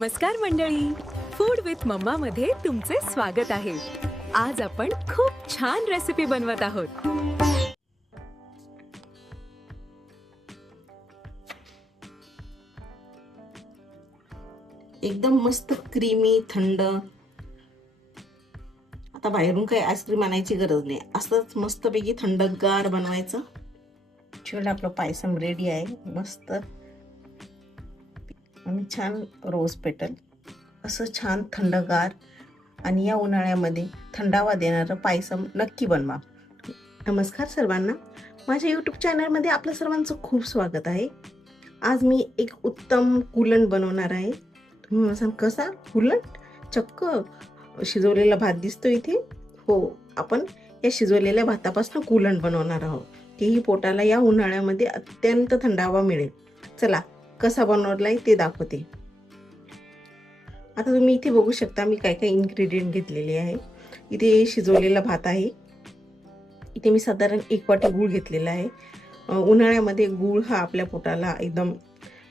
नमस्कार मंडळी, food with mamma मध्ये तुमचे स्वागत आहे. आज आपण खूप छान रेसिपी बनवत आहोत. एकदम मस्त क्रीमी थंड. आता बाहेरून काही आईस्क्रीम आणायची गरज नाही, असंच मस्तपैकी थंडगार बनवायचं. शेवट आपलं पायसम रेडी आहे. मस्त आणि छान रोज पेटल असं छान थंडगार आणि या उन्हाळ्यामध्ये थंडावा देणारं पायसम नक्की बनवा. नमस्कार सर्वांना, माझ्या यूट्यूब चॅनलमध्ये आपलं सर्वांचं खूप स्वागत आहे. आज मी एक उत्तम कुलन बनवणार आहे. तुम्ही म्हणाल कसा कुलन? चक्क शिजवलेला भात दिसतो इथे. हो, आपण या शिजवलेल्या भातापासून कुलन बनवणार आहोत. तेही पोटाला या उन्हाळ्यामध्ये अत्यंत थंडावा मिळेल. चला कसा बनवलाय ते दाखवते. आता तुम्ही इथे बघू शकता मी काय काय इन्ग्रेडियंट घेतलेले आहे. इथे शिजवलेला भात आहे. इथे मी साधारण 1 वाटी गूळ घेतलेला आहे. उन्हाळ्यामध्ये गूळ हा आपल्या पोटाला एकदम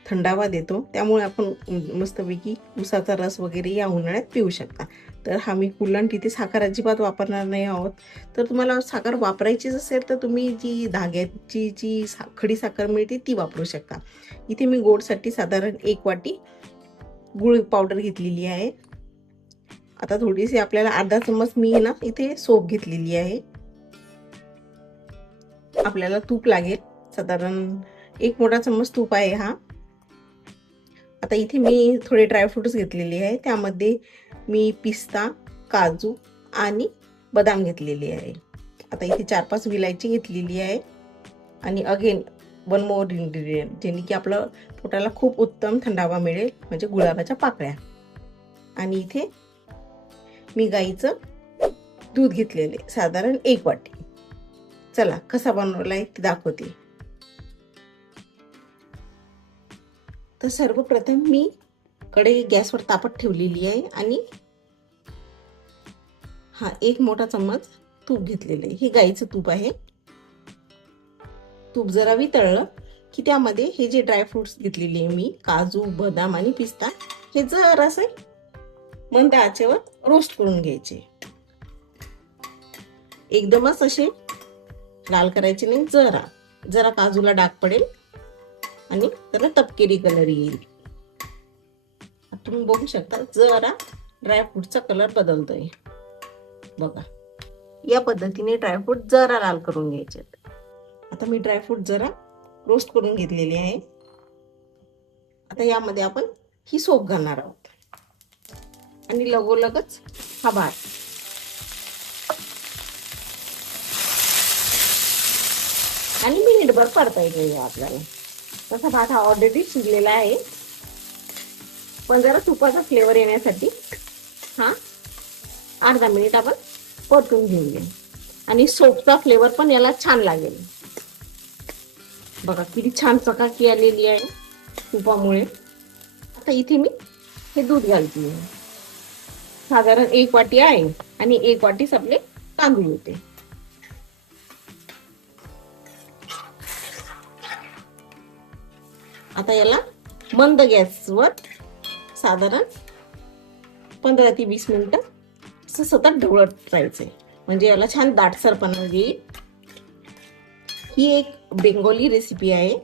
थंडावा देतो, त्यामुळे आपण मस्तपैकी उसाचा रस वगैरे या उन्हाळ्यात पिऊ शकता. तर हा मी कुलन तिथे साखर अजिबात वापरणार नाही आहोत. तर तुम्हाला साखर वापरायचीच असेल तर तुम्ही जी धाग्याची जी खडी साखर मिळते ती वापरू शकता. इथे मी गोडसाठी साधारण 1 वाटी गूळ पावडर घेतलेली आहे. आता थोडीशी आपल्याला अर्धा चम्मच मी ना इथे सोप घेतलेली आहे. आपल्याला तूप लागेल, साधारण 1 मोठा चम्मच तूप आहे हा. आता इथे मी थोडे ड्रायफ्रुट्स घेतलेले आहे. त्यामध्ये मी पिस्ता, काजू आणि बदाम घेतलेले आहे. आता इथे 4-5 विलायची घेतलेली आहे. आणि अगेन 1 मोर इन्ग्रेडियंट, ज्याने की आपलं पोटाला खूप उत्तम थंडावा मिळेल, म्हणजे गुलाबाच्या पाकळ्या. आणि इथे मी गाईचं दूध घेतलेले साधारण 1 वाटी. चला कसा बनवलाय ते दाखवते. तर सर्वप्रथम मी कढई गॅसवर तापत ठेवलेली आहे आणि हा 1 मोठा चम्मच तूप घेतलेले आहे. हे गाईचं तूप आहे. तूप जरा वितळलं की त्यामध्ये हे जे ड्रायफ्रुट्स घेतलेले मी, काजू, बदाम आणि पिस्ता, हे जरासे मंद आचेवर रोस्ट करून घ्यायचे. एकदमच असे लाल करायचे नाही, जरा जरा काजूला डाग पडेल आणि त्याला तपकिरी कलर येईल. तुम्ही बघू शकता जरा ड्रायफ्रूटचा कलर बदलतोय बघा. या पद्धतीने ड्रायफ्रूट जरा लाल करून घ्यायचे. आता मी ड्रायफ्रूट जरा रोस्ट करून घेतलेले आहे. आता यामध्ये आपण ही सोप घालणार आहोत आणि लगोलगच हा भात. आणि मिनिटभर परतायचे आपल्याला. तसा भात हा ऑलरेडी शिजलेला आहे, पण जरा तुपाचा फ्लेवर येण्यासाठी हा अर्धा मिनिट आपण परतून घेऊया. आणि सोपचा फ्लेवर पण याला छान लागेल. बघा किती छान चकाकी आलेली आहे तुपामुळे. आता इथे मी हे दूध घालते. साधारण 1 वाटी आहे आणि 1 वाटीच आपले तांदूळ होते. आता याला मंद गॅसवर साधारण 15 ते 20 मिनिटं असं सतत ढवळत राहायचंय, म्हणजे याला छान दाटसरपणा येईल. ही एक बेंगोली रेसिपी आहे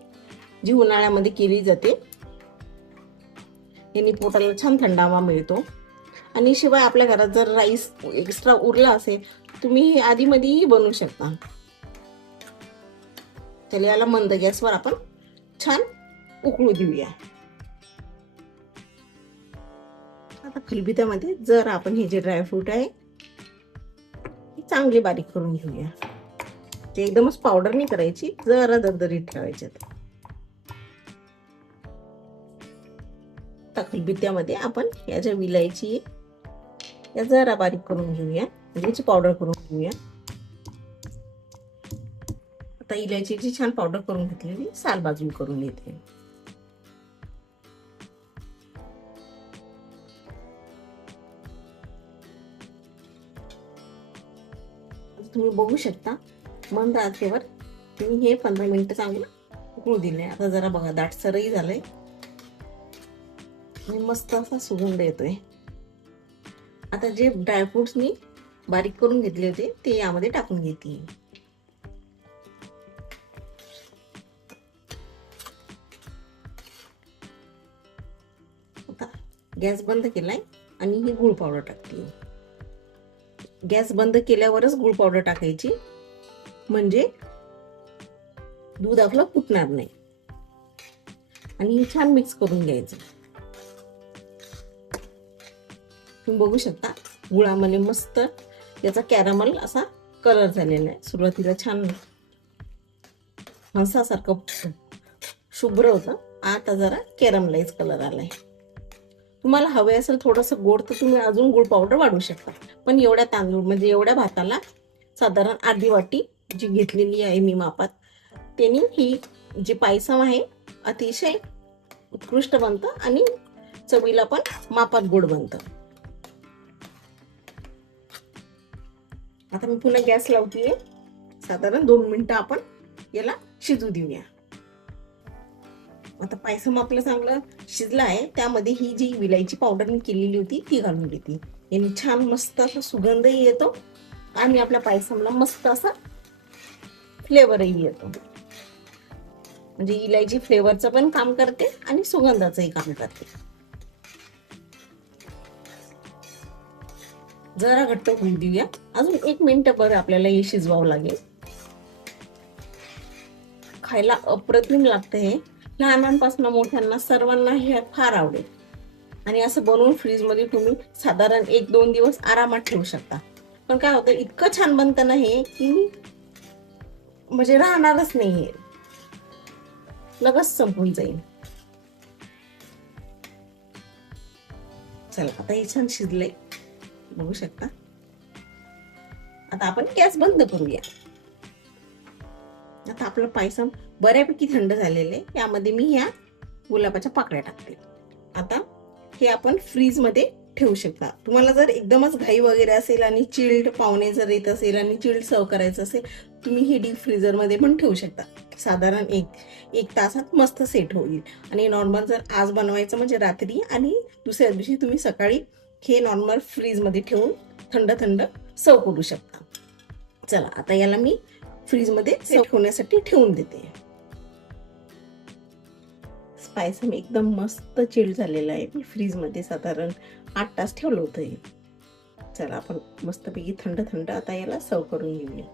जी उन्हाळ्यामध्ये केली जाते. याने पोटाला छान थंडावा मिळतो. आणि शिवाय आपल्या घरात जर राईस एक्स्ट्रा उरला असेल, तुम्ही हे आधीमध्येही बनवू शकता. त्याला याला मंद गॅसवर आपण छान उकळू देऊया. आता खलबत्त्यामध्ये जर आपण हे जे ड्रायफ्रूट आहे हे चांगले बारीक करून घेऊया. ते एकदमच पावडर नाही करायची, जरा दरदरीत ठेवायचे. आता खलबत्त्यामध्ये आपण या ज्या विलायची या जरा बारीक करून घेऊया, म्हणजे याची पावडर करून घेऊया. आता इलायचीची छान पावडर करून घेतलेली साल बाजूला करून घेते. तुम्ही बघू शकता मंद आचेवर मी हे 15 मिनिटं चांगलं उकळू दिले. आता जरा बघा दाटसरही झालंय. आणि मस्त असा सुगंध येतोय. आता जे ड्रायफ्रुट्स मी बारीक करून घेतले होते ते यामध्ये टाकून घेते. आता गॅस बंद केलाय आणि ही गुळ पावडर टाकते. गॅस बंद केल्यावरच गुळ पावडर टाकायची, म्हणजे दूध आपलं फुटणार नाही. आणि हे छान मिक्स करून घ्यायचं. तुम्ही बघू शकता गुळामध्ये मस्त याचा कॅरमल असा कलर झालेला आहे. सुरुवातीला छान फणसासारखं शुभ्र होतं, आता जरा कॅरमलाइज कलर आलाय. तुम्हाला हवे असेल थोडंसं गोड तर तुम्ही अजून गुळ पावडर वाढवू शकता. पण एवढ्या तांदूळ म्हणजे एवढ्या भाताला साधारण अर्धी वाटी जी घेतलेली आहे मी मापात, त्यांनी ही जी पायसम आहे अतिशय उत्कृष्ट बनतं आणि चवीला पण मापात गोड बनतं. आता मी पुन्हा गॅस लावतीये. साधारण 2 मिनिटं आपण याला शिजू देऊया. आता पायसम आपलं चांगलं शिजलं आहे. त्यामध्ये ही जी विलायची पावडर मी केलेली होती ती घालून घेते. याने छान मस्त असा सुगंधही येतो आणि आपल्या पायसमला मस्त असा फ्लेवरही येतो. म्हणजे इलायची फ्लेवरचं पण काम करते आणि सुगंधाचंही काम करते. जरा घट्ट होऊ देऊया. अजून 1 मिनिट बरं आपल्याला हे शिजवावं लागेल. खायला अप्रतिम लागतं हे. लहानांपासून मोठ्यांना सर्वांना हे फार आवडेल. आणि असं बनवून फ्रीजमध्ये तुम्ही साधारण 1-2 दिवस आरामात ठेवू शकता. पण काय होतं, इतकं छान बनतं ना हे की म्हणजे राहणारच नाही, हे लगेच संपून जाईल. चला आता हे छान शिजलंय, बघू शकता. आता आपण गॅस बंद करूया. आता आपलं पायसम बऱ्यापैकी थंड झालेलं आहे. यामध्ये मी ह्या गुलाबाच्या पाकळ्या टाकते. आता हे आपण फ्रीज मध्ये ठेवू शकता. तुम्हाला जर एकदमच घाई वगैरे असेल आणि चिल्ड पाहुणे जर येत असेल आणि चिल्ड सर्व करायचं असेल, तुम्ही हे डीप फ्रीजर मध्ये पण ठेवू शकता. साधारण एक तासात मस्त सेट होईल. आणि नॉर्मल जर आज बनवायचं म्हणजे रात्री आणि दुसऱ्या दिवशी तुम्ही सकाळी हे नॉर्मल फ्रीज मध्ये ठेवून थंड थंड सर्व करू शकता. चला आता याला मी फ्रीज मध्ये सेट होण्यासाठी ठेवून देते. पायसम एकदम मस्त चिल्ड झालेला आहे. मी फ्रीज मध्ये साधारण 8 तास ठेवलं होतं हे. चला आपण मस्तपैकी थंड थंड आता याला सर्व करून घेऊया.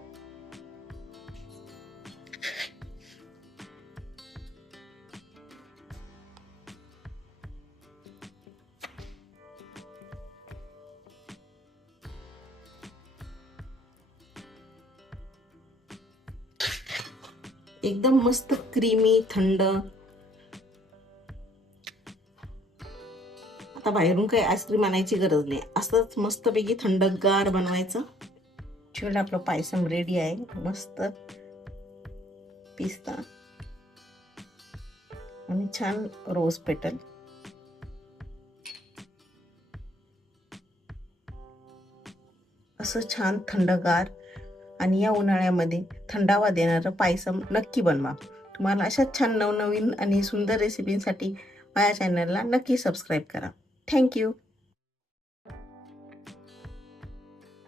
एकदम मस्त क्रीमी थंड. आता बाहेरून काही आईस्क्रीम आणायची गरज नाही, असंच मस्तपैकी थंडगार बनवायचं. चिल्ड आपलं पायसम रेडी आहे. मस्त पिस्ता आणि छान रोज पेटल. असं छान थंडगार आणि या उन्हाळ्यामध्ये थंडावा देणारं पायसम नक्की बनवा. तुम्हाला अशाच छान नवनवीन आणि सुंदर रेसिपींसाठी माझ्या चॅनलला नक्की सबस्क्राईब करा. थँक्यू.